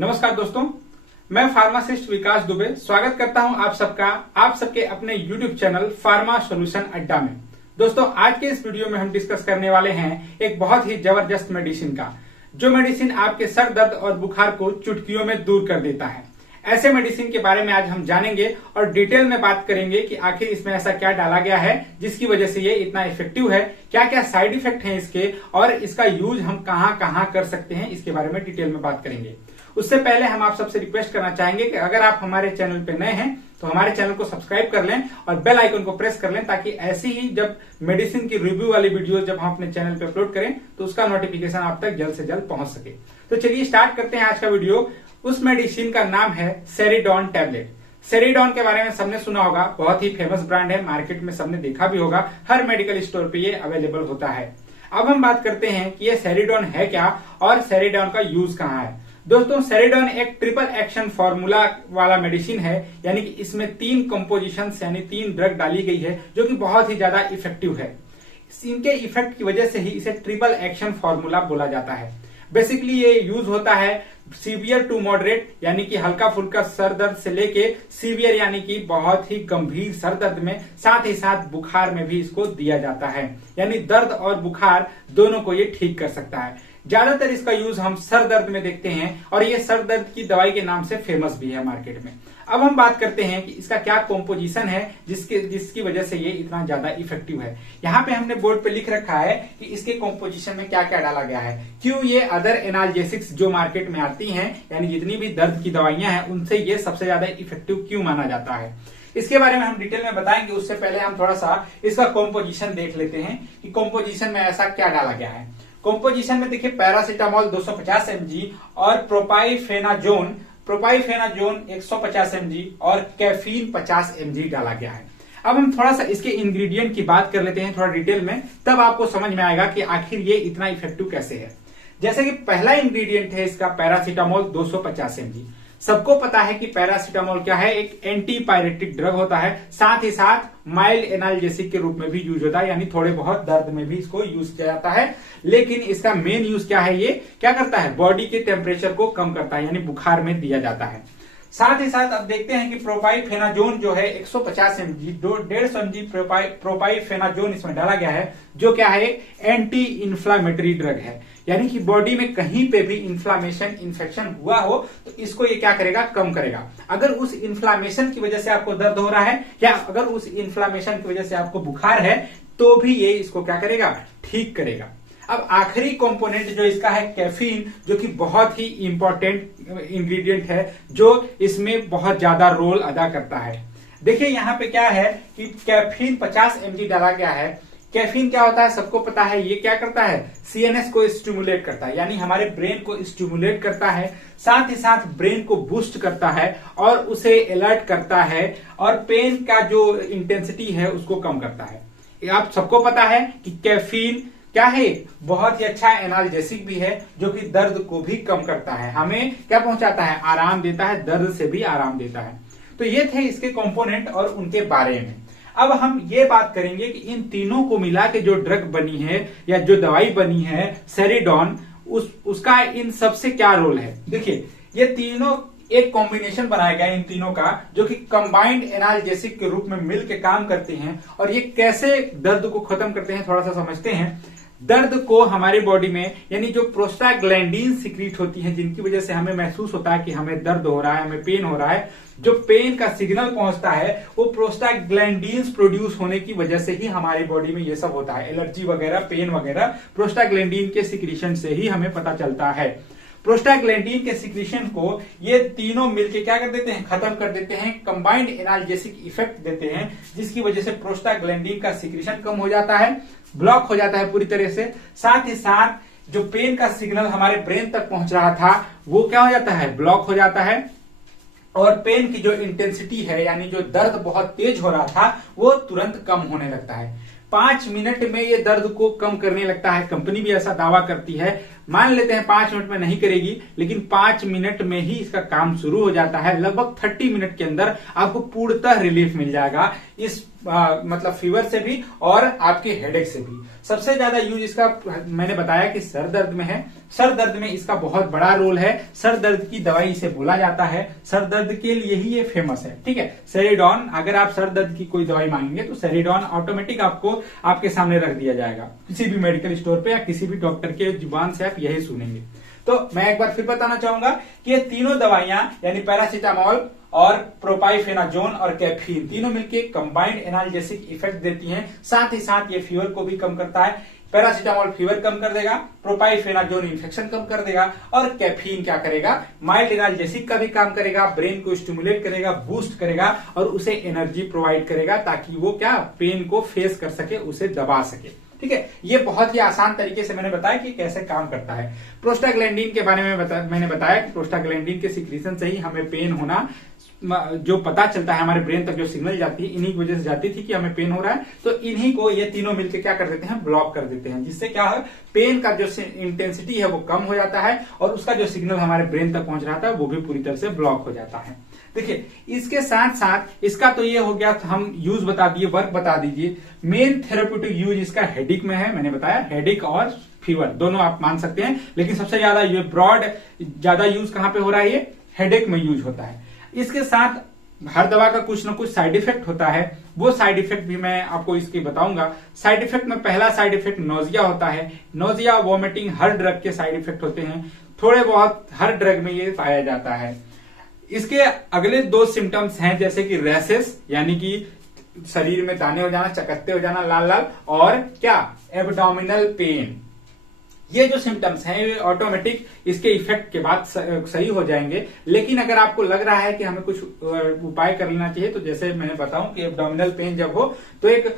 नमस्कार दोस्तों, मैं फार्मासिस्ट विकास दुबे स्वागत करता हूं आप सबके अपने YouTube चैनल फार्मा सॉल्यूशन अड्डा में। दोस्तों, आज के इस वीडियो में हम डिस्कस करने वाले हैं एक बहुत ही जबरदस्त मेडिसिन का, जो मेडिसिन आपके सर दर्द और बुखार को चुटकियों में दूर कर देता है। ऐसे मेडिसिन के बारे में आज हम जानेंगे और डिटेल में बात करेंगे कि आखिर इसमें ऐसा क्या डाला गया है जिसकी वजह से ये इतना इफेक्टिव है, क्या क्या साइड इफेक्ट हैं इसके और इसका यूज हम कहां कहां कर सकते हैं, इसके बारे में डिटेल में बात करेंगे। उससे पहले हम आप सबसे रिक्वेस्ट करना चाहेंगे कि अगर आप हमारे चैनल पे नए हैं तो हमारे चैनल को सब्सक्राइब कर लें और बेल आइकन को प्रेस कर लें, ताकि ऐसी ही जब मेडिसिन की रिव्यू वाली वीडियो जब हम अपने चैनल पे अपलोड करें तो उसका नोटिफिकेशन आप तक जल्द से जल्द पहुंच सके। तो चलिए स्टार्ट करते हैं आज का वीडियो। उस मेडिसिन का नाम है सेरिडॉन टैबलेट। सेरिडॉन के बारे में सबने सुना होगा, बहुत ही फेमस ब्रांड है, मार्केट में सबने देखा भी होगा, हर मेडिकल स्टोर पे ये अवेलेबल होता है। अब हम बात करते हैं कि ये सेरिडॉन है क्या और सेरिडॉन का यूज कहाँ है। दोस्तों, सेरिडॉन एक ट्रिपल एक्शन फॉर्मूला वाला मेडिसिन है, यानी कि इसमें 3 कंपोजिशन यानी 3 ड्रग डाली गई है जो कि बहुत ही ज्यादा इफेक्टिव है। इनके इफेक्ट की वजह से ही इसे ट्रिपल एक्शन फॉर्मूला बोला जाता है। बेसिकली ये यूज होता है सीवियर टू मॉडरेट, यानी कि हल्का फुल्का सर दर्द से लेके सीवियर यानी कि बहुत ही गंभीर सर दर्द में, साथ ही साथ बुखार में भी इसको दिया जाता है। यानी दर्द और बुखार दोनों को ये ठीक कर सकता है। ज्यादातर इसका यूज हम सर दर्द में देखते हैं और ये सर दर्द की दवाई के नाम से फेमस भी है मार्केट में। अब हम बात करते हैं कि इसका क्या कॉम्पोजिशन है जिसकी वजह से ये इतना ज्यादा इफेक्टिव है। यहाँ पे हमने बोर्ड पे लिख रखा है कि इसके कॉम्पोजिशन में क्या क्या डाला गया है, क्यों ये अदर एनाल्जेसिक्स जो मार्केट में आती हैं, यानी जितनी भी दर्द की दवाइयां हैं, उनसे ये सबसे ज्यादा इफेक्टिव क्यों माना जाता है। इसके बारे में हम डिटेल में बताएंगे। उससे पहले हम थोड़ा सा इसका कॉम्पोजिशन देख लेते हैं कि कॉम्पोजिशन में ऐसा क्या डाला गया है। कॉम्पोजिशन में देखिए, पैरासीटामोल 250 mg और प्रोपाइफेनाजोन 150 mg और कैफीन 50 mg डाला गया है। अब हम थोड़ा सा इसके इंग्रेडिएंट की बात कर लेते हैं थोड़ा डिटेल में, तब आपको समझ में आएगा कि आखिर ये इतना इफेक्टिव कैसे है। जैसे कि पहला इंग्रेडिएंट है इसका पैरासीटामोल 250 mg। सबको पता है कि पैरासीटामोल क्या है, एक एंटीपायरेटिक ड्रग होता है, साथ ही साथ माइल्ड एनाल्जेसिक के रूप में भी यूज होता है, यानी थोड़े बहुत दर्द में भी इसको यूज किया जाता है। लेकिन इसका मेन यूज क्या है, ये क्या करता है, बॉडी के टेम्परेचर को कम करता है, यानी बुखार में दिया जाता है। साथ ही साथ अब देखते हैं कि प्रोपाइफेनाजोन जो है 150 mg 150 mg प्रोपाइफेनाजोन इसमें डाला गया है, जो क्या है, एंटी इंफ्लामेटरी ड्रग है, यानी कि बॉडी में कहीं पे भी इन्फेक्शन हुआ हो तो इसको ये क्या करेगा, कम करेगा। अगर उस इन्फ्लामेशन की वजह से आपको दर्द हो रहा है या अगर उस इन्फ्लामेशन की वजह से आपको बुखार है तो भी ये इसको क्या करेगा, ठीक करेगा। अब आखिरी कंपोनेंट जो इसका है कैफीन, जो कि बहुत ही इंपॉर्टेंट इंग्रेडिएंट है, जो इसमें बहुत ज्यादा रोल अदा करता है। देखिए यहाँ पे क्या है कि कैफीन 50 mg डाला गया है। कैफीन क्या होता है, सबको पता है, ये क्या करता है, सीएनएस को स्टिमुलेट करता है, यानी हमारे ब्रेन को स्टिमुलेट करता है, साथ ही साथ ब्रेन को बूस्ट करता है और उसे अलर्ट करता है और पेन का जो इंटेंसिटी है उसको कम करता है। आप सबको पता है कि कैफीन क्या है, बहुत ही अच्छा एनाल्जेसिक भी है, जो कि दर्द को भी कम करता है, हमें क्या पहुंचाता है, आराम देता है, दर्द से भी आराम देता है। तो ये थे इसके कंपोनेंट और उनके बारे में। अब हम ये बात करेंगे कि इन तीनों को मिला के जो ड्रग बनी है या जो दवाई बनी है सेरिडॉन, उसका इन सबसे क्या रोल है। देखिए, ये तीनों एक कॉम्बिनेशन बनाया गया इन तीनों का, जो कि कंबाइंड एनाल्जेसिक के रूप में मिल के काम करते हैं। और ये कैसे दर्द को खत्म करते हैं, थोड़ा सा समझते हैं। दर्द को हमारी बॉडी में, यानी जो प्रोस्टाग्लैंडिन सिक्रीट होती है, जिनकी वजह से हमें महसूस होता है कि हमें दर्द हो रहा है, हमें पेन हो रहा है, जो पेन का सिग्नल पहुंचता है वो प्रोस्टाग्लैंडिन्स प्रोड्यूस होने की वजह से ही हमारी बॉडी में ये सब होता है। एलर्जी वगैरह, पेन वगैरह प्रोस्टाग्लैंडिन के सिक्रीशन से ही हमें पता चलता है। प्रोस्टाग्लैंडिन के सिक्रीशन को ये तीनों मिलके क्या कर देते हैं, खत्म कर देते हैं, कंबाइंड एनाल्जेसिक इफेक्ट देते हैं, जिसकी वजह से प्रोस्टाग्लैंडिन का सिक्रीशन कम हो जाता है, ब्लॉक हो जाता है पूरी तरह से। साथ ही साथ जो पेन का सिग्नल हमारे ब्रेन तक पहुंच रहा था वो क्या हो जाता है, ब्लॉक हो जाता है। और पेन की जो इंटेंसिटी है, यानी जो दर्द बहुत तेज हो रहा था, वो तुरंत कम होने लगता है। 5 मिनट में ये दर्द को कम करने लगता है। कंपनी भी ऐसा दावा करती है मान लेते हैं 5 मिनट में नहीं करेगी, लेकिन 5 मिनट में ही इसका काम शुरू हो जाता है। लगभग 30 मिनट के अंदर आपको पूर्णतः रिलीफ मिल जाएगा इस मतलब फीवर से भी और आपके हेडेक से भी। सबसे ज्यादा यूज इसका मैंने बताया कि सर दर्द में है। सर दर्द में इसका बहुत बड़ा रोल है। सर दर्द की दवाई इसे बोला जाता है, सर दर्द के लिए ही ये फेमस है। ठीक है, सेरिडॉन, अगर आप सर दर्द की कोई दवाई मांगेंगे तो सेरिडॉन ऑटोमेटिक आपको आपके सामने रख दिया जाएगा किसी भी मेडिकल स्टोर पे या किसी भी डॉक्टर के जुबान से आप यही सुनेंगे। तो मैं एक बार फिर बताना चाहूंगा कि ये तीनों दवाइयां यानी पैरासीटामोल और प्रोपाइफेनाजोन और कैफीन तीनों मिलके कंबाइंड एनाल्जेसिक इफेक्ट देती हैं। साथ ही साथ ये फीवर को भी कम करता है। पैरासीटामोल फीवर कम कर देगा, प्रोपाइफेनाजोन इन्फेक्शन कम कर देगा और कैफीन क्या करेगा, माइल्ड एनाल्जेसिक का भी काम करेगा, ब्रेन को स्टिमुलेट करेगा, बूस्ट करेगा और उसे एनर्जी प्रोवाइड करेगा ताकि वो क्या पेन को फेस कर सके, उसे दबा सके। ठीक है, ये बहुत ही आसान तरीके से मैंने बताया कि कैसे काम करता है। प्रोस्टाग्लैंडिन के बारे में मैंने बताया कि प्रोस्टाग्लैंडिन के सिक्रीशन से ही हमें पेन होना जो पता चलता है, हमारे ब्रेन तक जो सिग्नल जाती है इन्हीं की वजह से जाती थी कि हमें पेन हो रहा है। तो इन्हीं को ये तीनों मिलकर क्या कर देते हैं, ब्लॉक कर देते हैं, जिससे क्या है पेन का जो इंटेंसिटी है वो कम हो जाता है और उसका जो सिग्नल हमारे ब्रेन तक पहुंच रहा था वो भी पूरी तरह से ब्लॉक हो जाता है। देखिए, इसके साथ साथ इसका तो ये हो गया, हम यूज बता दिए, वर्क बता दीजिए। मेन थेरेप्यूटिक यूज इसका हेडिक में है। मैंने बताया हेडिक और फीवर दोनों आप मान सकते हैं, लेकिन सबसे ज्यादा ये ब्रॉड ज्यादा यूज कहां पे हो रहा है, ये हेडेक में यूज होता है। इसके साथ हर दवा का कुछ ना कुछ साइड इफेक्ट होता है, वो साइड इफेक्ट भी मैं आपको इसकी बताऊंगा। साइड इफेक्ट में पहला साइड इफेक्ट नोजिया होता है। नोजिया, वॉमिटिंग हर ड्रग के साइड इफेक्ट होते हैं, थोड़े बहुत हर ड्रग में ये पाया जाता है। इसके अगले 2 सिम्टम्स हैं, जैसे कि रैसेस यानी कि शरीर में दाने हो जाना, चकत्ते हो जाना लाल लाल, और क्या, एब्डोमिनल पेन। ये जो सिम्टम्स हैं ये ऑटोमेटिक इसके इफेक्ट के बाद सही हो जाएंगे। लेकिन अगर आपको लग रहा है कि हमें कुछ उपाय कर लेना चाहिए, तो जैसे मैंने बताऊं कि एब्डोमिनल पेन जब हो तो एक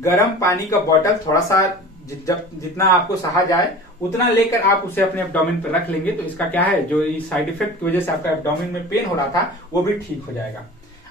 गर्म पानी का बॉटल थोड़ा सा जितना आपको सहा जाए उतना लेकर आप उसे अपने एब्डोमेन पर रख लेंगे, तो इसका क्या है, जो इस साइड इफेक्ट की वजह से आपका एब्डोमेन में पेन हो रहा था वो भी ठीक हो जाएगा।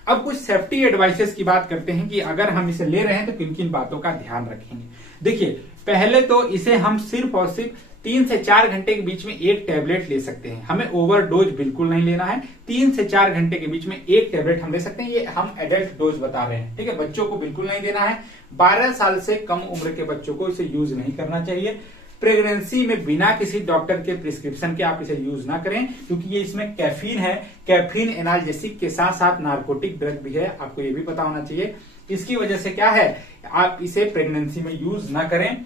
अब कुछ सेफ्टी एडवाइसेस की बात करते हैं कि अगर हम इसे ले रहे हैं तो किन किन बातों का ध्यान रखेंगे। देखिए, पहले तो इसे हम सिर्फ और सिर्फ 3 से 4 घंटे के बीच में एक टैबलेट ले सकते हैं। हमें ओवरडोज बिल्कुल नहीं लेना है। 3 से 4 घंटे के बीच में एक टैबलेट हम ले सकते हैं। ये हम एडल्ट डोज बता रहे हैं, ठीक है। बच्चों को बिल्कुल नहीं देना है। 12 साल से कम उम्र के बच्चों को इसे यूज नहीं करना चाहिए। प्रेगनेंसी में बिना किसी डॉक्टर के प्रिस्क्रिप्शन के आप इसे यूज ना करें, क्योंकि ये इसमें कैफीन है। कैफीन एनाल्जेसिक के साथ साथ नार्कोटिक ड्रग भी है, आपको ये भी पता होना चाहिए। इसकी वजह से क्या है, आप इसे प्रेगनेंसी में यूज ना करें।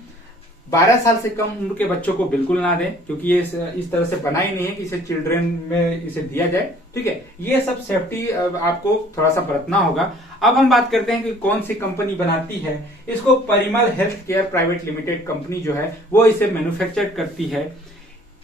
12 साल से कम उम्र के बच्चों को बिल्कुल ना दें, क्योंकि ये इस तरह से बना ही नहीं है कि इसे चिल्ड्रन में इसे दिया जाए, ठीक है। ये सब सेफ्टी आपको थोड़ा सा बरतना होगा। अब हम बात करते हैं कि कौन सी कंपनी बनाती है इसको। Parimal health care private limited company जो है वो इसे मैन्युफैक्चर करती है।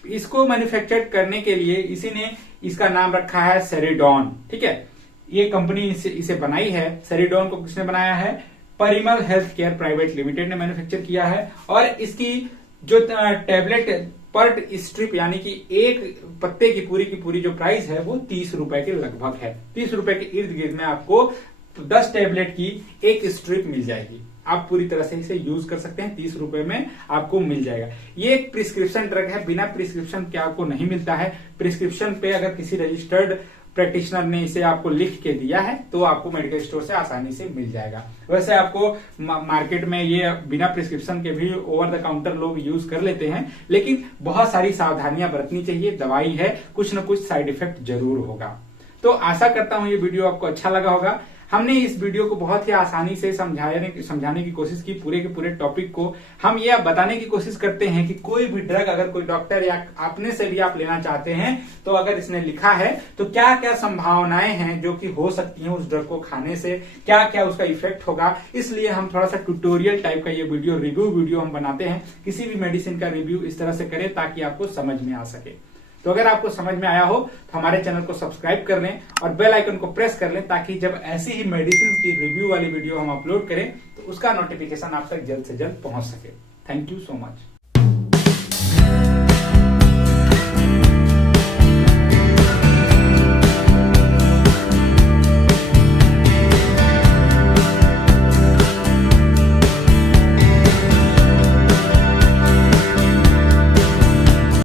इसको मैन्युफैक्चर करने के लिए इसी ने इसका नाम रखा है सेरिडॉन, ठीक है। ये कंपनी इसे बनाई है। सेरिडॉन को किसने बनाया है, Parimal health care private limited ने मैन्युफैक्चर किया है। और इसकी जो टैबलेट पर स्ट्रिप यानी कि एक पत्ते की पूरी जो प्राइस है वो 30 रुपए के लगभग है। 30 रुपए के इर्द गिर्द में आपको 10 टैबलेट की एक स्ट्रिप मिल जाएगी। आप पूरी तरह से इसे यूज कर सकते हैं। 30 रुपए में आपको मिल जाएगा। ये एक प्रिस्क्रिप्शन ड्रग है, बिना प्रिस्क्रिप्शन के आपको नहीं मिलता है। प्रिस्क्रिप्शन पे अगर किसी रजिस्टर्ड प्रैक्टिशनर ने इसे आपको लिख के दिया है तो आपको मेडिकल स्टोर से आसानी से मिल जाएगा। वैसे आपको मार्केट में ये बिना प्रिस्क्रिप्शन के भी ओवर द काउंटर लोग यूज कर लेते हैं, लेकिन बहुत सारी सावधानियां बरतनी चाहिए। दवाई है, कुछ न कुछ साइड इफेक्ट जरूर होगा। तो आशा करता हूं ये वीडियो आपको अच्छा लगा होगा। हमने इस वीडियो को बहुत ही आसानी से समझाने की कोशिश की। पूरे के पूरे टॉपिक को हम ये बताने की कोशिश करते हैं कि कोई भी ड्रग अगर कोई डॉक्टर या अपने से भी आप लेना चाहते हैं तो अगर इसने लिखा है तो क्या क्या संभावनाएं हैं जो कि हो सकती हैं उस ड्रग को खाने से, क्या क्या उसका इफेक्ट होगा। इसलिए हम थोड़ा सा ट्यूटोरियल टाइप का ये वीडियो, रिव्यू वीडियो हम बनाते हैं। किसी भी मेडिसिन का रिव्यू इस तरह से करें ताकि आपको समझ में आ सके। तो अगर आपको समझ में आया हो तो हमारे चैनल को सब्सक्राइब कर लें और बेल आइकन को प्रेस कर लें, ताकि जब ऐसी ही मेडिसिन की रिव्यू वाली वीडियो हम अपलोड करें तो उसका नोटिफिकेशन आप तक जल्द से जल्द पहुंच सके। Thank you so much.